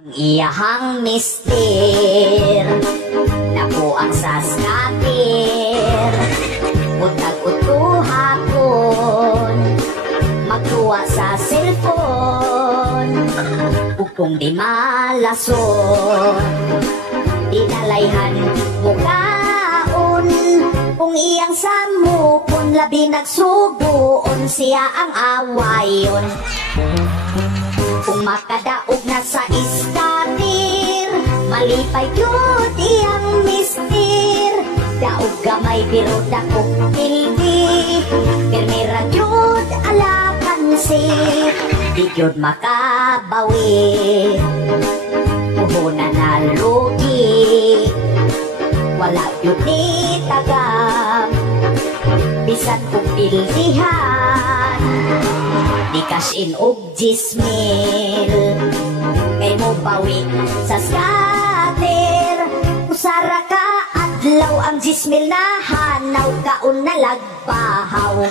Iyahang mister napo ang saskater utag-utuhakon magtuwa sa cellphone upong di malason dinalayhan mukaon kung iyang samupon labi nagsubuon siya ang awayon. Kung makadaog na sa istatir, malipay yun iyang mister. Daog gamay biro dakok pildi, pirmira yun alakan si. Di yun makabawi, puhuna na lugi. Wala yun ni tagam, bisan kong pildihan. Di cash in og 10,000 kay mo bawi sa scatter. Usara ka adlaw ang 10,000 na hanaw kaon na lagpahaw.